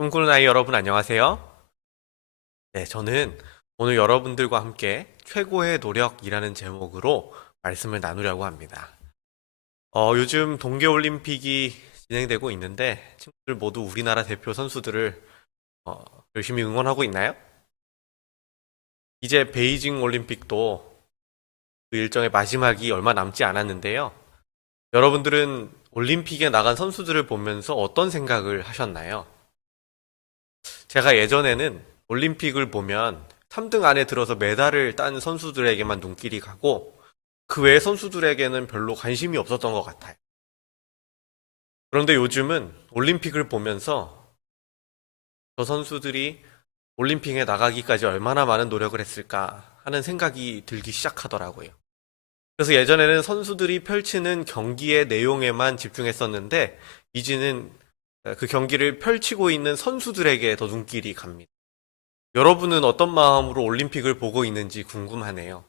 꿈꾸는 아이 여러분 안녕하세요. 네, 저는 오늘 여러분들과 함께 최고의 노력이라는 제목으로 말씀을 나누려고 합니다. 요즘 동계올림픽이 진행되고 있는데 친구들 모두 우리나라 대표 선수들을 어, 열심히 응원하고 있나요? 이제 베이징 올림픽도 그 일정의 마지막이 얼마 남지 않았는데요. 여러분들은 올림픽에 나간 선수들을 보면서 어떤 생각을 하셨나요? 제가 예전에는 올림픽을 보면 3등 안에 들어서 메달을 딴 선수들에게만 눈길이 가고 그 외의 선수들에게는 별로 관심이 없었던 것 같아요. 그런데 요즘은 올림픽을 보면서 저 선수들이 올림픽에 나가기까지 얼마나 많은 노력을 했을까 하는 생각이 들기 시작하더라고요. 그래서 예전에는 선수들이 펼치는 경기의 내용에만 집중했었는데 이제는 그 경기를 펼치고 있는 선수들에게 더 눈길이 갑니다. 여러분은 어떤 마음으로 올림픽을 보고 있는지 궁금하네요.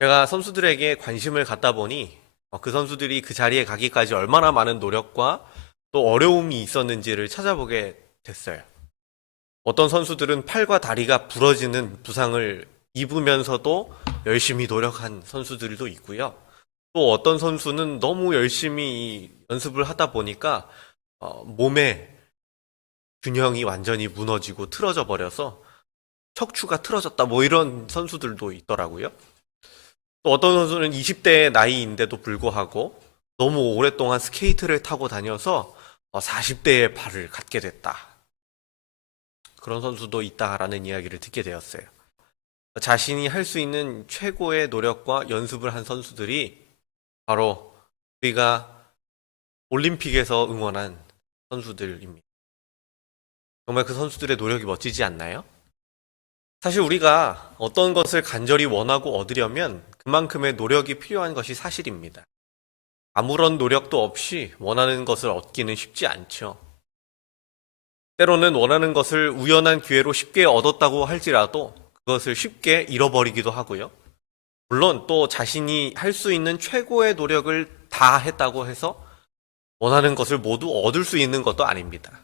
제가 선수들에게 관심을 갖다 보니 그 선수들이 그 자리에 가기까지 얼마나 많은 노력과 또 어려움이 있었는지를 찾아보게 됐어요. 어떤 선수들은 팔과 다리가 부러지는 부상을 입으면서도 열심히 노력한 선수들도 있고요. 또 어떤 선수는 너무 열심히 연습을 하다 보니까 몸의 균형이 완전히 무너지고 틀어져 버려서 척추가 틀어졌다 뭐 이런 선수들도 있더라고요. 또 어떤 선수는 20대의 나이인데도 불구하고 너무 오랫동안 스케이트를 타고 다녀서 40대의 발을 갖게 됐다. 그런 선수도 있다라는 이야기를 듣게 되었어요. 자신이 할 수 있는 최고의 노력과 연습을 한 선수들이 바로 우리가 올림픽에서 응원한 선수들입니다. 정말 그 선수들의 노력이 멋지지 않나요? 사실 우리가 어떤 것을 간절히 원하고 얻으려면 그만큼의 노력이 필요한 것이 사실입니다. 아무런 노력도 없이 원하는 것을 얻기는 쉽지 않죠. 때로는 원하는 것을 우연한 기회로 쉽게 얻었다고 할지라도 그것을 쉽게 잃어버리기도 하고요. 물론 또 자신이 할 수 있는 최고의 노력을 다 했다고 해서 원하는 것을 모두 얻을 수 있는 것도 아닙니다.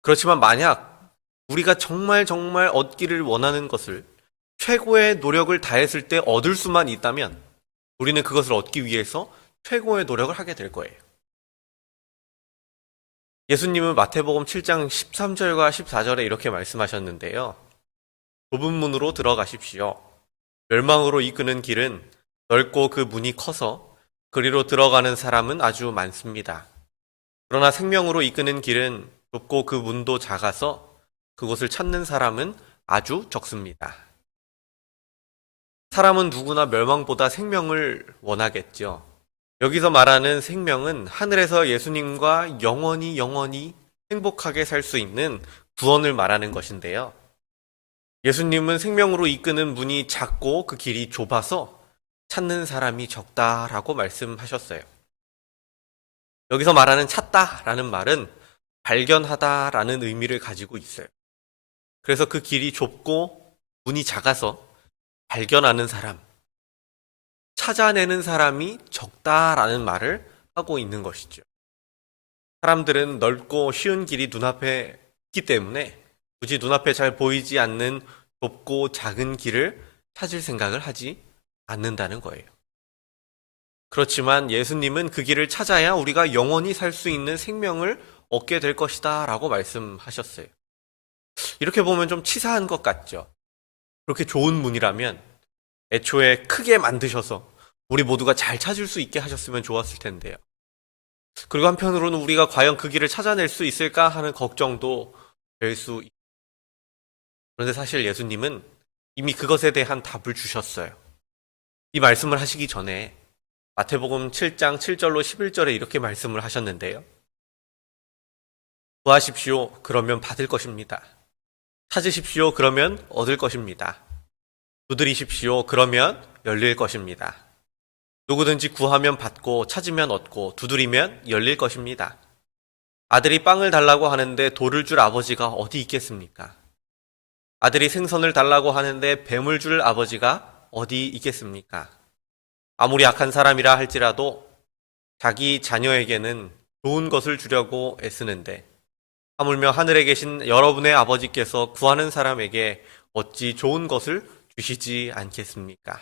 그렇지만 만약 우리가 정말 정말 얻기를 원하는 것을 최고의 노력을 다했을 때 얻을 수만 있다면 우리는 그것을 얻기 위해서 최고의 노력을 하게 될 거예요. 예수님은 마태복음 7장 13절과 14절에 이렇게 말씀하셨는데요. 좁은 문으로 들어가십시오. 멸망으로 이끄는 길은 넓고 그 문이 커서 그리로 들어가는 사람은 아주 많습니다. 그러나 생명으로 이끄는 길은 좁고 그 문도 작아서 그곳을 찾는 사람은 아주 적습니다. 사람은 누구나 멸망보다 생명을 원하겠죠. 여기서 말하는 생명은 하늘에서 예수님과 영원히 행복하게 살 수 있는 구원을 말하는 것인데요. 예수님은 생명으로 이끄는 문이 작고 그 길이 좁아서 찾는 사람이 적다라고 말씀하셨어요. 여기서 말하는 찾다라는 말은 발견하다라는 의미를 가지고 있어요. 그래서 그 길이 좁고 문이 작아서 발견하는 사람, 찾아내는 사람이 적다라는 말을 하고 있는 것이죠. 사람들은 넓고 쉬운 길이 눈앞에 있기 때문에 굳이 눈앞에 잘 보이지 않는 좁고 작은 길을 찾을 생각을 하지 않는다는 거예요. 그렇지만 예수님은 그 길을 찾아야 우리가 영원히 살 수 있는 생명을 얻게 될 것이다 라고 말씀하셨어요. 이렇게 보면 좀 치사한 것 같죠? 그렇게 좋은 문이라면 애초에 크게 만드셔서 우리 모두가 잘 찾을 수 있게 하셨으면 좋았을 텐데요. 그리고 한편으로는 우리가 과연 그 길을 찾아낼 수 있을까 하는 걱정도 될 수 있습니다. 그런데 사실 예수님은 이미 그것에 대한 답을 주셨어요. 이 말씀을 하시기 전에 마태복음 7장 7절로 11절에 이렇게 말씀을 하셨는데요. 구하십시오. 그러면 받을 것입니다. 찾으십시오. 그러면 얻을 것입니다. 두드리십시오. 그러면 열릴 것입니다. 누구든지 구하면 받고 찾으면 얻고 두드리면 열릴 것입니다. 아들이 빵을 달라고 하는데 돌을 줄 아버지가 어디 있겠습니까? 아들이 생선을 달라고 하는데 뱀을 줄 아버지가 어디 있겠습니까? 아무리 악한 사람이라 할지라도 자기 자녀에게는 좋은 것을 주려고 애쓰는데 하물며 하늘에 계신 여러분의 아버지께서 구하는 사람에게 어찌 좋은 것을 주시지 않겠습니까?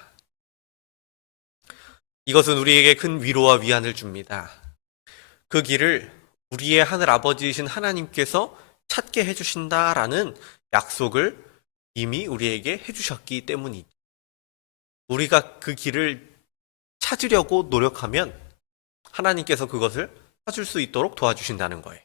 이것은 우리에게 큰 위로와 위안을 줍니다. 그 길을 우리의 하늘 아버지이신 하나님께서 찾게 해주신다라는 약속을 이미 우리에게 해주셨기 때문이죠. 우리가 그 길을 찾으려고 노력하면 하나님께서 그것을 찾을 수 있도록 도와주신다는 거예요.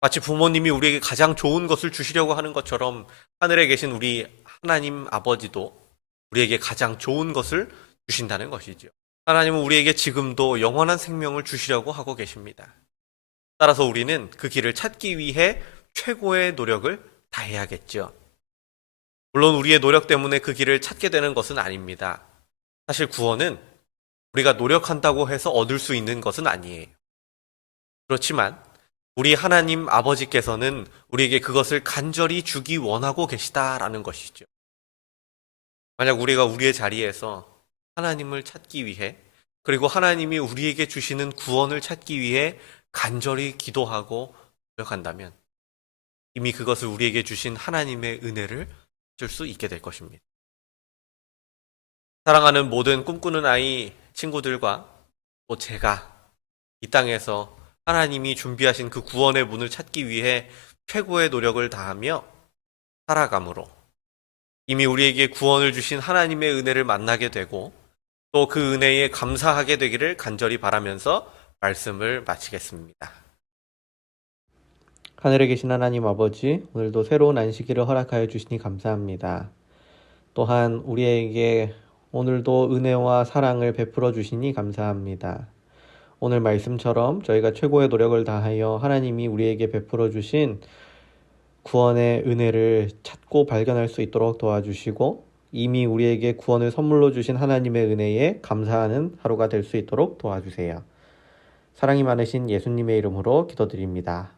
마치 부모님이 우리에게 가장 좋은 것을 주시려고 하는 것처럼 하늘에 계신 우리 하나님 아버지도 우리에게 가장 좋은 것을 주신다는 것이죠. 하나님은 우리에게 지금도 영원한 생명을 주시려고 하고 계십니다. 따라서 우리는 그 길을 찾기 위해 최고의 노력을 다해야겠죠. 물론 우리의 노력 때문에 그 길을 찾게 되는 것은 아닙니다. 사실 구원은 우리가 노력한다고 해서 얻을 수 있는 것은 아니에요. 그렇지만 우리 하나님 아버지께서는 우리에게 그것을 간절히 주기 원하고 계시다라는 것이죠. 만약 우리가 우리의 자리에서 하나님을 찾기 위해, 그리고 하나님이 우리에게 주시는 구원을 찾기 위해 간절히 기도하고 노력한다면 이미 그것을 우리에게 주신 하나님의 은혜를 줄 수 있게 될 것입니다. 사랑하는 모든 꿈꾸는 아이 친구들과 또 제가 이 땅에서 하나님이 준비하신 그 구원의 문을 찾기 위해 최고의 노력을 다하며 살아감으로 이미 우리에게 구원을 주신 하나님의 은혜를 만나게 되고 또 그 은혜에 감사하게 되기를 간절히 바라면서 말씀을 마치겠습니다. 하늘에 계신 하나님 아버지, 오늘도 새로운 안식일을 허락하여 주시니 감사합니다. 또한 우리에게 오늘도 은혜와 사랑을 베풀어 주시니 감사합니다. 오늘 말씀처럼 저희가 최고의 노력을 다하여 하나님이 우리에게 베풀어 주신 구원의 은혜를 찾고 발견할 수 있도록 도와주시고 이미 우리에게 구원을 선물로 주신 하나님의 은혜에 감사하는 하루가 될 수 있도록 도와주세요. 사랑이 많으신 예수님의 이름으로 기도드립니다.